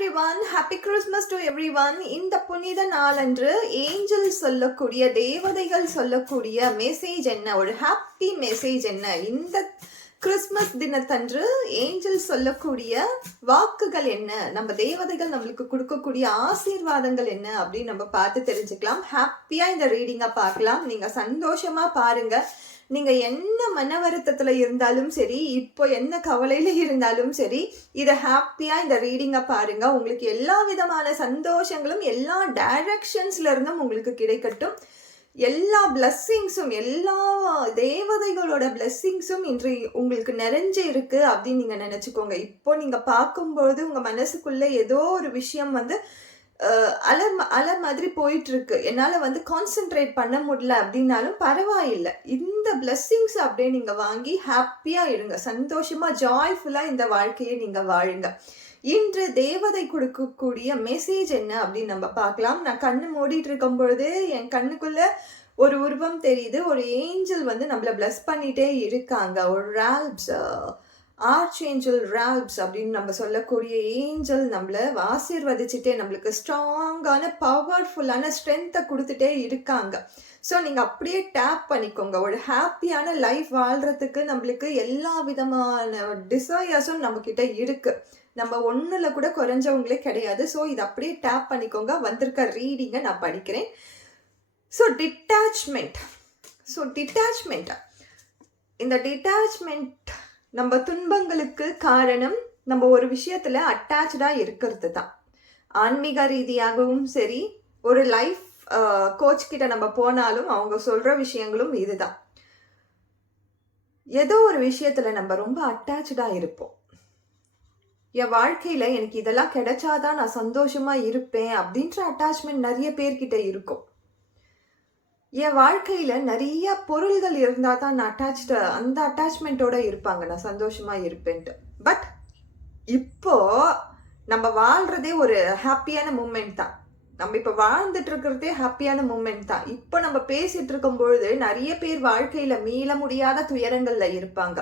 Everyone happy Christmas to everyone இந்த புனித நாளன்று ஏஞ்சல் சொல்லக்கூடிய தேவதைகள் சொல்லக்கூடிய மெசேஜ் என்ன? ஒரு ஹாப்பி மெசேஜ் என்ன? இந்த கிறிஸ்மஸ் தினத்தன்று ஏஞ்சல் சொல்லக்கூடிய வாக்குகள் என்ன? நம்ம தேவதைகள் நம்மளுக்கு கொடுக்கக்கூடிய ஆசீர்வாதங்கள் என்ன? அப்படின்னு நம்ம பார்த்து தெரிஞ்சுக்கலாம். ஹாப்பியாக இந்த ரீடிங்கை பார்க்கலாம். நீங்கள் சந்தோஷமாக பாருங்க. நீங்க என்ன மன வருத்தத்துல இருந்தாலும் சரி இப்போ என்ன கவலையில இருந்தாலும் சரி இதை ஹாப்பியா இந்த ரீடிங்கை பாருங்க. உங்களுக்கு எல்லா விதமான சந்தோஷங்களும் எல்லா டைரக்ஷன்ஸ்ல இருந்தும் உங்களுக்கு கிடைக்கட்டும். எல்லா பிளஸ்ஸிங்ஸும் எல்லா தேவதைகளோட பிளஸ்ஸிங்ஸும் இன்று உங்களுக்கு நிறைஞ்சு இருக்கு அப்படின்னு நீங்க நினைச்சுக்கோங்க. இப்போ நீங்க பார்க்கும்போது உங்க மனசுக்குள்ள ஏதோ ஒரு விஷயம் வந்து அலர் அலர் மாதிரி போயிட்டுருக்கு. என்னால் வந்து கான்சென்ட்ரேட் பண்ண முடியல அப்படின்னாலும் பரவாயில்லை. இந்த பிளெஸ்ஸிங்ஸ் அப்படியே நீங்கள் வாங்கி ஹாப்பியாக இருங்க. சந்தோஷமாக ஜாய்ஃபுல்லாக இந்த வாழ்க்கையை நீங்கள் வாழுங்க. இன்று தேவதை கொடுக்கக்கூடிய மெசேஜ் என்ன அப்படின்னு நம்ம பார்க்கலாம். நான் கண்ணு மூடிட்டு இருக்கும் பொழுது என் கண்ணுக்குள்ளே ஒரு உருவம் தெரியுது. ஒரு ஏஞ்சல் வந்து நம்மள பிளஸ் பண்ணிகிட்டே இருக்காங்க. ஒரு ரால்ஸ் ஆர்ச் ஏஞ்சல் ரால்ப்ஸ் அப்படின்னு நம்ம சொல்லக்கூடிய ஏஞ்சல் நம்மளை ஆசீர்வதிச்சுட்டே நம்மளுக்கு ஸ்ட்ராங்கான பவர்ஃபுல்லான ஸ்ட்ரென்த்தை கொடுத்துட்டே இருக்காங்க. ஸோ நீங்கள் அப்படியே டேப் பண்ணிக்கோங்க. ஒரு ஹாப்பியான லைஃப் வாழ்கிறதுக்கு நம்மளுக்கு எல்லா விதமான டிசையர்ஸும் நம்மக்கிட்ட இருக்குது நம்ம ஒன்றில் கூட குறைஞ்சவங்களே கிடையாது. ஸோ இதை அப்படியே டேப் பண்ணிக்கோங்க. வந்திருக்க ரீடிங்கை நான் படிக்கிறேன். ஸோ டிட்டாச்மெண்ட் ஸோ டிட்டாச்மெண்ட் இந்த டிட்டாச்மெண்ட் நம்ம துன்பங்களுக்கு காரணம் நம்ம ஒரு விஷயத்துல அட்டாச்சாக இருக்கிறது தான் ஆன்மீக ரீதியாகவும் சரி ஒரு லைஃப் கோச் கிட்ட நம்ம போனாலும் அவங்க சொல்ற விஷயங்களும் இதுதான். ஏதோ ஒரு விஷயத்துல நம்ம ரொம்ப அட்டாச்சா இருப்போம். என் வாழ்க்கையில எனக்கு இதெல்லாம் கிடைச்சாதான் நான் சந்தோஷமா இருப்பேன் அப்படின்ற அட்டாச்மெண்ட் நிறைய பேர்கிட்ட இருக்கும். என் வாழ்க்கையில் நிறைய பொருள்கள் இருந்தால் தான் நான் அட்டாச்சு அந்த அட்டாச்மெண்ட்டோட இருப்பாங்க. நான் சந்தோஷமாக இருப்பேன்ட்டு. பட் இப்போ நம்ம வாழ்கிறதே ஒரு ஹாப்பியான மூமெண்ட் தான். நம்ம இப்போ வாழ்ந்துட்டு இருக்கிறதே ஹாப்பியான மூமெண்ட் தான். இப்போ நம்ம பேசிட்டு இருக்கும் பொழுது நிறைய பேர் வாழ்க்கையில் மீள முடியாத துயரங்களில் இருப்பாங்க.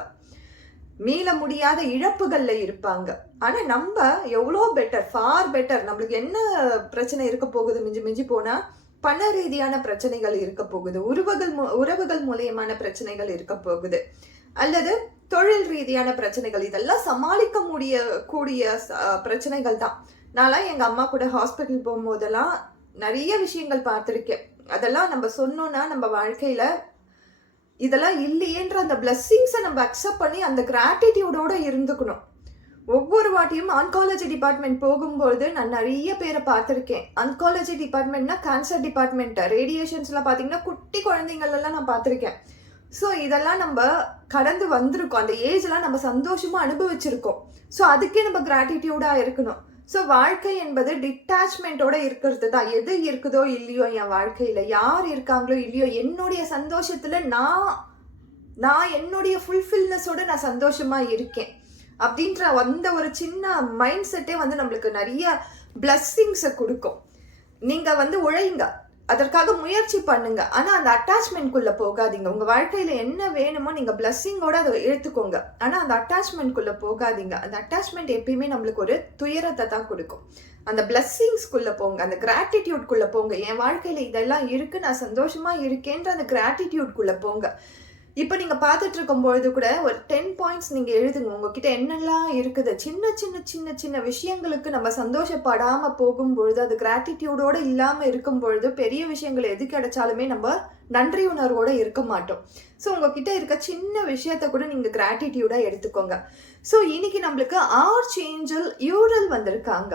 மீள முடியாத இழப்புகளில் இருப்பாங்க. ஆனால் நம்ம எவ்வளோ பெட்டர் ஃபார் பெட்டர் நம்மளுக்கு என்ன பிரச்சனை இருக்க போகுது? மிஞ்சி மிஞ்சி போனால் பண ரீதியான பிரச்சனைகள் இருக்க போகுது. உறவுகள் உறவுகள் மூலியமான பிரச்சனைகள் இருக்க போகுது. அல்லது தொழில் ரீதியான பிரச்சனைகள் இதெல்லாம் சமாளிக்க முடிய கூடிய பிரச்சனைகள் தான். நான்லாம் எங்க அம்மா கூட ஹாஸ்பிட்டல் போகும்போதெல்லாம் நிறைய விஷயங்கள் பார்த்துருக்கேன். அதெல்லாம் நம்ம சொன்னோன்னா நம்ம வாழ்க்கையில இதெல்லாம் இல்லையேன்ற அந்த பிளஸ்ஸிங்ஸை நம்ம அக்செப்ட் பண்ணி அந்த கிராட்டிடியூடோட இருந்துக்கணும். ஒவ்வொரு வாட்டியும் ஆன்காலஜி டிபார்ட்மெண்ட் போகும்போது நான் நிறைய பேரை பார்த்துருக்கேன். ஆன்காலஜி டிபார்ட்மெண்ட்னா கேன்சர் டிபார்ட்மெண்ட் ரேடியேஷன்ஸ்லாம் பார்த்தீங்கன்னா குட்டி குழந்தைங்களெல்லாம் நான் பார்த்துருக்கேன். ஸோ இதெல்லாம் நம்ம கடந்து வந்திருக்கோம். அந்த ஏஜ்லாம் நம்ம சந்தோஷமாக அனுபவிச்சிருக்கோம். ஸோ அதுக்கே நம்ம கிராட்டிடியூடாக இருக்கணும். ஸோ வாழ்க்கை என்பது டிட்டாச்மெண்ட்டோட இருக்கிறது தான். எது இருக்குதோ இல்லையோ என் வாழ்க்கையில் யார் இருக்காங்களோ இல்லையோ என்னுடைய சந்தோஷத்தில் நான் நான் என்னுடைய ஃபுல்ஃபில்னஸோட நான் சந்தோஷமாக இருக்கேன். அப்படின்ற அந்த ஒரு சின்ன மைண்ட் செட்டே வந்து நம்மளுக்கு நிறைய பிளஸ்ஸிங்ஸை கொடுக்கும். நீங்கள் வந்து உழைங்க. அதற்காக முயற்சி பண்ணுங்க. ஆனால் அந்த அட்டாச்மெண்ட்குள்ளே போகாதீங்க. உங்கள் வாழ்க்கையில் என்ன வேணுமோ நீங்கள் பிளஸ்ஸிங்கோட அதை எடுத்துக்கோங்க. ஆனால் அந்த அட்டாச்மெண்ட்குள்ளே போகாதீங்க. அந்த அட்டாச்மெண்ட் எப்பயுமே நம்மளுக்கு ஒரு துயரத்தை தான் கொடுக்கும். அந்த பிளஸ்ஸிங்ஸ்குள்ளே போங்க. அந்த கிராட்டிடியூட்குள்ளே போங்க. என் வாழ்க்கையில் இதெல்லாம் இருக்குது நான் சந்தோஷமாக இருக்கேன்ற அந்த கிராட்டிடியூட்குள்ளே போங்க. இப்போ நீங்கள் பார்த்துட்டு இருக்கும் பொழுது கூட ஒரு டென் பாயிண்ட்ஸ் நீங்கள் எழுதுங்க. உங்ககிட்ட என்னெல்லாம் இருக்குது? சின்ன சின்ன சின்ன சின்ன விஷயங்களுக்கு நம்ம சந்தோஷப்படாமல் போகும் பொழுது அது கிராட்டிடியூடோடு இல்லாமல் இருக்கும் பொழுது பெரிய விஷயங்கள் எது கிடைச்சாலுமே நம்ம நன்றி உணர்வோடு இருக்க மாட்டோம். ஸோ உங்ககிட்ட இருக்க சின்ன விஷயத்த கூட நீங்கள் கிராட்டிடியூடாக எடுத்துக்கோங்க. ஸோ இன்னைக்கு நம்மளுக்கு ஆர்ச் ஏஞ்சல் யூரல் வந்திருக்காங்க.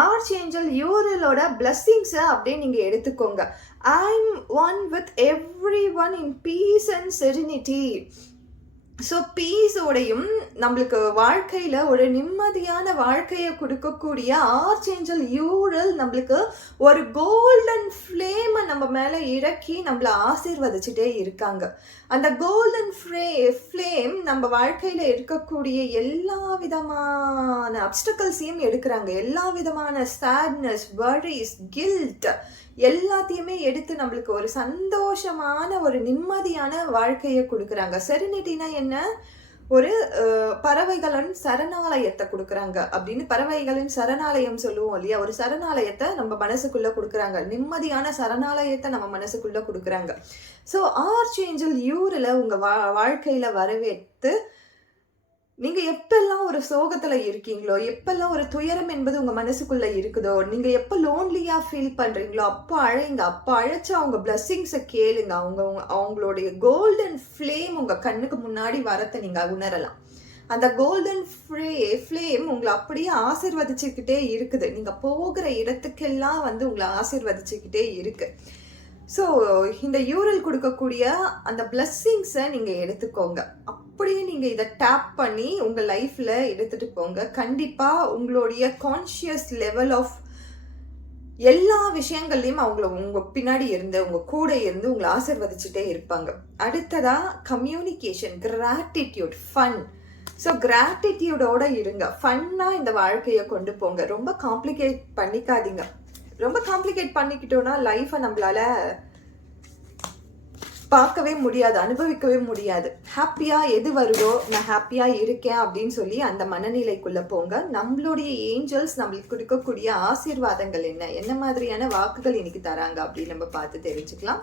ஆர்ச் ஏஞ்சல் யூரலோட பிளஸ்ஸிங்ஸை அப்படியே நீங்கள் எடுத்துக்கோங்க. I am one with everyone in peace and serenity so பீஸோடையும் நம்மளுக்கு வாழ்க்கையில் ஒரு நிம்மதியான வாழ்க்கையை கொடுக்கக்கூடிய ஆர்ச்சேஞ்சல் யூரல் நம்மளுக்கு ஒரு கோல்டன் ஃப்ளேமை நம்ம மேலே இறக்கி நம்மளை ஆசீர்வதிச்சுட்டே இருக்காங்க. அந்த கோல்டன் ஃப்ளே ஃப்ளேம் நம்ம வாழ்க்கையில் இருக்கக்கூடிய எல்லா விதமான அப்டக்கல்ஸையும் எடுக்கிறாங்க. எல்லா விதமான சேட்னஸ் வரிஸ் கில்ட் எல்லாத்தையுமே எடுத்து நம்மளுக்கு ஒரு சந்தோஷமான ஒரு நிம்மதியான வாழ்க்கையை கொடுக்குறாங்க. செரினிட்டினா என்ன? ஒரு பறவைகளின் சரணாலயத்தை கொடுக்குறாங்க. அப்படின்னு பறவைகளின் சரணாலயம் சொல்லுவோம் இல்லையா? ஒரு சரணாலயத்தை நம்ம மனசுக்குள்ளே கொடுக்குறாங்க. நிம்மதியான சரணாலயத்தை நம்ம மனசுக்குள்ள கொடுக்குறாங்க. ஸோ ஆர்ச் ஏஞ்சல் யூரில் உங்க வா வாழ்க்கையில வரவேற்று நீங்க எப்பெல்லாம் ஒரு சோகத்துல இருக்கீங்களோ எப்பெல்லாம் ஒரு துயரம் என்பது உங்க மனசுக்குள்ள இருக்குதோ நீங்க எப்ப லோன்லியா ஃபீல் பண்றீங்களோ அப்போ அழைங்க. அப்போ அழைச்சி அவங்க பிளஸ்ஸிங்ஸை கேளுங்க. அவங்க அவங்களுடைய கோல்டன் ஃப்ளேம் உங்க கண்ணுக்கு முன்னாடி வரத்தை நீங்க உணரலாம். அந்த கோல்டன் ஃப்ளே ஃப்ளேம் உங்களை அப்படியே ஆசிர்வதிச்சுக்கிட்டே இருக்குது. நீங்க போகிற இடத்துக்கெல்லாம் வந்து உங்களை ஆசிர்வதிச்சுக்கிட்டே இருக்கு. ஸோ இந்த யூரல் கொடுக்கக்கூடிய அந்த பிளஸ்ஸிங்ஸை நீங்கள் எடுத்துக்கோங்க. அப்படியே நீங்கள் இதை டேப் பண்ணி உங்கள் லைஃப்பில் எடுத்துகிட்டு போங்க. கண்டிப்பாக உங்களுடைய கான்ஷியஸ் லெவல் ஆஃப் எல்லா விஷயங்கள்லையும் அவங்கள உங்கள் பின்னாடி இருந்து உங்கள் கூட இருந்து உங்களை ஆசிர்வதிச்சுட்டே இருப்பாங்க. அடுத்ததா கம்யூனிகேஷன் கிராட்டிடியூட் ஃபன் ஸோ கிராட்டிடியூடோட இருங்க. ஃபன்னாக இந்த வாழ்க்கையை கொண்டு போங்க. ரொம்ப காம்ப்ளிகேட் பண்ணிக்காதீங்க. ரொம்ப காம்ப்ளிகேட் பண்ணிக்கிட்டோன்னா லைஃப்பை நம்மளால பார்க்கவே முடியாது அனுபவிக்கவே முடியாது. ஹாப்பியாக எது வருதோ நான் ஹாப்பியாக இருக்கேன் அப்படின்னு சொல்லி அந்த மனநிலைக்குள்ளே போங்க. நம்மளுடைய ஏஞ்சல்ஸ் நம்மளுக்கு கொடுக்கக்கூடிய ஆசீர்வாதங்கள் என்ன? என்ன மாதிரியான வாக்குகள் இன்னைக்கு தராங்க அப்படின்னு நம்ம பார்த்து தெரிஞ்சுக்கலாம்.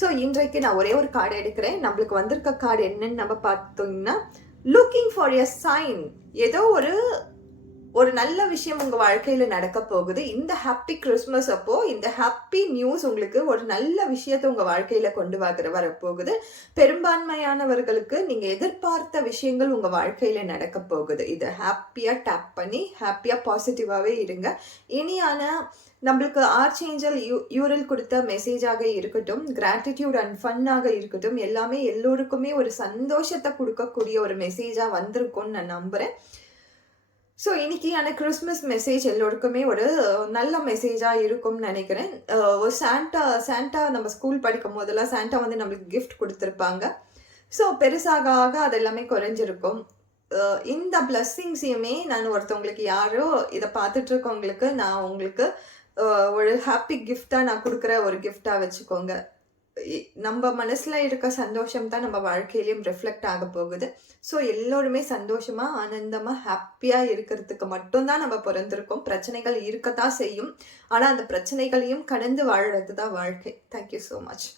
ஸோ இன்றைக்கு நான் ஒரே ஒரு கார்டு எடுக்கிறேன். நம்மளுக்கு வந்திருக்க கார்டு என்னன்னு நம்ம பார்த்தோம்னா லுக்கிங் ஃபார் எ சைன் ஏதோ ஒரு ஒரு நல்ல விஷயம் உங்க வாழ்க்கையில நடக்க போகுது. இந்த ஹாப்பி கிறிஸ்மஸ் அப்போ இந்த ஹாப்பி நியூஸ் உங்களுக்கு ஒரு நல்ல விஷயத்தை உங்க வாழ்க்கையில கொண்டு வர வரப்போகுது. பெரும்பான்மையானவர்களுக்கு நீங்க எதிர்பார்த்த விஷயங்கள் உங்க வாழ்க்கையில நடக்க போகுது. இதை ஹாப்பியா டேப் பண்ணி ஹாப்பியா பாசிட்டிவாவே இருங்க. இனியான நம்மளுக்கு ஆர்ச்சேஞ்சல் யூ யூரல் கொடுத்த மெசேஜாக இருக்கட்டும் கிராட்டிடியூட் அண்ட் ஃபன்னாக இருக்கட்டும் எல்லாமே எல்லோருக்குமே ஒரு சந்தோஷத்தை கொடுக்கக்கூடிய ஒரு மெசேஜாக வந்திருக்கும்னு நான் நம்புகிறேன் ஸோ இன்னைக்கான கிறிஸ்மஸ் மெசேஜ் எல்லோருக்குமே ஒரு நல்ல மெசேஜாக இருக்கும்னு நினைக்கிறேன். ஒரு சாண்டா சாண்டா நம்ம ஸ்கூல் படிக்கும் போதெல்லாம் சாண்டா வந்து நம்மளுக்கு கிஃப்ட் கொடுத்துருப்பாங்க. ஸோ பெருசாக ஆக அது எல்லாமே குறைஞ்சிருக்கும். இந்த பிளஸ்ஸிங்ஸையுமே நான் ஒருத்தவங்களுக்கு யாரோ இதை பார்த்துட்டு இருக்கவங்களுக்கு நான் உங்களுக்கு ஒரு ஹாப்பி கிஃப்டாக நான் கொடுக்குற ஒரு கிஃப்டாக வச்சுக்கோங்க. நம்ம மனசில் இருக்க சந்தோஷம் தான் நம்ம வாழ்க்கையிலையும் ரிஃப்ளெக்ட் ஆக போகுது. ஸோ எல்லோருமே சந்தோஷமாக ஆனந்தமாக ஹாப்பியாக இருக்கிறதுக்கு மட்டும்தான் நம்ம பிறந்திருக்கோம். பிரச்சனைகள் இருக்கத்தான் செய்யும். ஆனால் அந்த பிரச்சனைகளையும் கடந்து வாழ்கிறது தான் வாழ்க்கை தேங்க்யூ ஸோ மச்